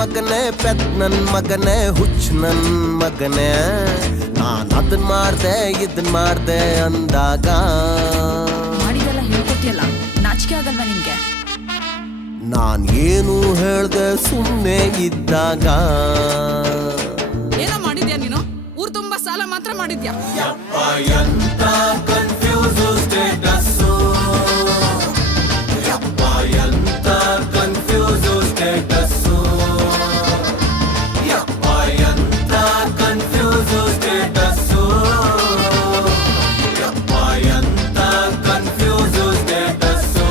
ಮಗನೇ ಪೆದ್ ನನ್ ಮಗನೇ ಹುಚ್ಚ ನನ್ ಮಗನೇ ನಾನ್ ಅದನ್ ಮಾಡ್ದೆ ಇದನ್ ಮಾಡ್ದೆ ಅಂದಾಗ ಮಾಡಿದೆಲ್ಲ ಹೇಳ್ಕೊತಿಯಲ್ಲ ನಾಚಿಕೆ ಆಗಲ್ವಾ ನಿನ್ಗೆ? ನಾನ್ ಏನು ಹೇಳ್ದೆ ಸುಮ್ನೆ ಇದ್ದಾಗ ಏನೋ ಮಾಡಿದ್ಯಾ ನೀನು? ಊರ್ ತುಂಬಾ ಸಾಲ ಮಾತ್ರ ಮಾಡಿದ್ಯಾ? ಎಂತ ಕನ್ಫ್ಯೂಸ್ ಸ್ಟೇಟಸ್ಸು ಯಪ್ಪ ಎಂತ ಕನ್ಫ್ಯೂಸ್ ಸ್ಟೇಟಸ್ಸು ಯಪ್ಪ ಎಂತ ಕನ್ಫ್ಯೂಸ್ ಸ್ಟೇಟಸ್ಸು ಯಪ್ಪ ಎಂತ ಕನ್ಫ್ಯೂಸ್ ಸ್ಟೇಟಸ್ಸು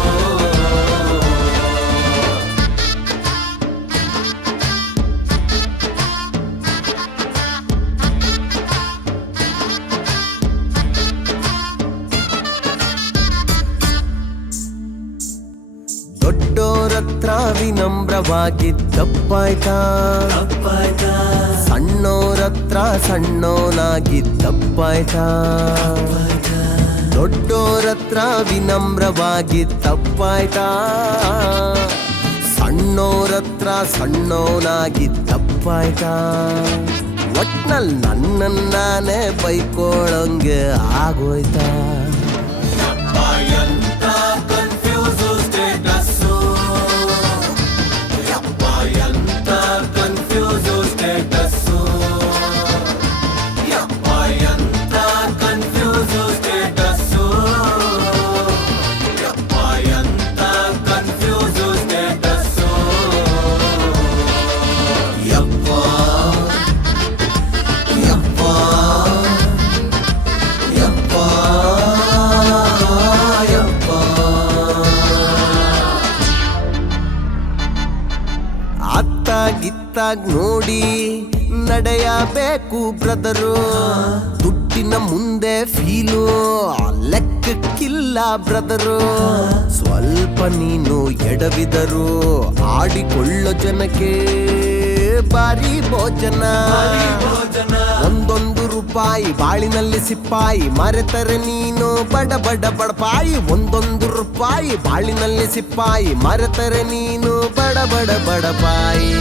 ದೊಡ್ಡೋರತ್ರ ವಿನಮ್ರವಾಗಿ ತಪ್ಪಾಯ್ತಾ ಸಣ್ಣೋರತ್ರ ಸಣ್ಣೋನಾಗಿ ತಪ್ಪಾಯ್ತಾ ದೊಡ್ಡೋರತ್ರ ವಿನಮ್ರವಾಗಿ ತಪ್ಪಾಯ್ತಾ ಸಣ್ಣೋರತ್ರ ಸಣ್ಣೋನಾಗಿ ತಪ್ಪಾಯ್ತಾ ಒಟ್ನಲ್ಲಿ ನನ್ನನ್ನೇ ಬೈಕೊಳ್ಳಂಗೆ ಆಗೋಯ್ತಾ ಗಿತ್ತಾಗ್ ನೋಡಿ ನಡೆಯಬೇಕು ಬ್ರದರು ದುಡ್ಡಿನ ಮುಂದೆ ಫೀಲು ಲೆಕ್ಕಕ್ಕಿಲ್ಲ ಬ್ರದರು ಸ್ವಲ್ಪ ನೀನು ಎಡವಿದರು ಆಡಿಕೊಳ್ಳೋ ಜನಕ್ಕೆ ಬಾರಿ ಭೋಜನ ಒಂದೊಂದು ರೂಪಾಯಿ ಬಾಳಿನಲ್ಲಿ ಸಿಪ್ಪಾಯಿ ಮರೆತರೆ ನೀನು ಬಡ ಬಡ ಬಡಪಾಯಿ ಒಂದೊಂದು ರೂಪಾಯಿ ಬಾಳಿನಲ್ಲಿ ಸಿಪ್ಪಾಯಿ ಮರೆತರೆ ನೀನು ಬಡ ಬಡ ಬಡಪಾಯಿ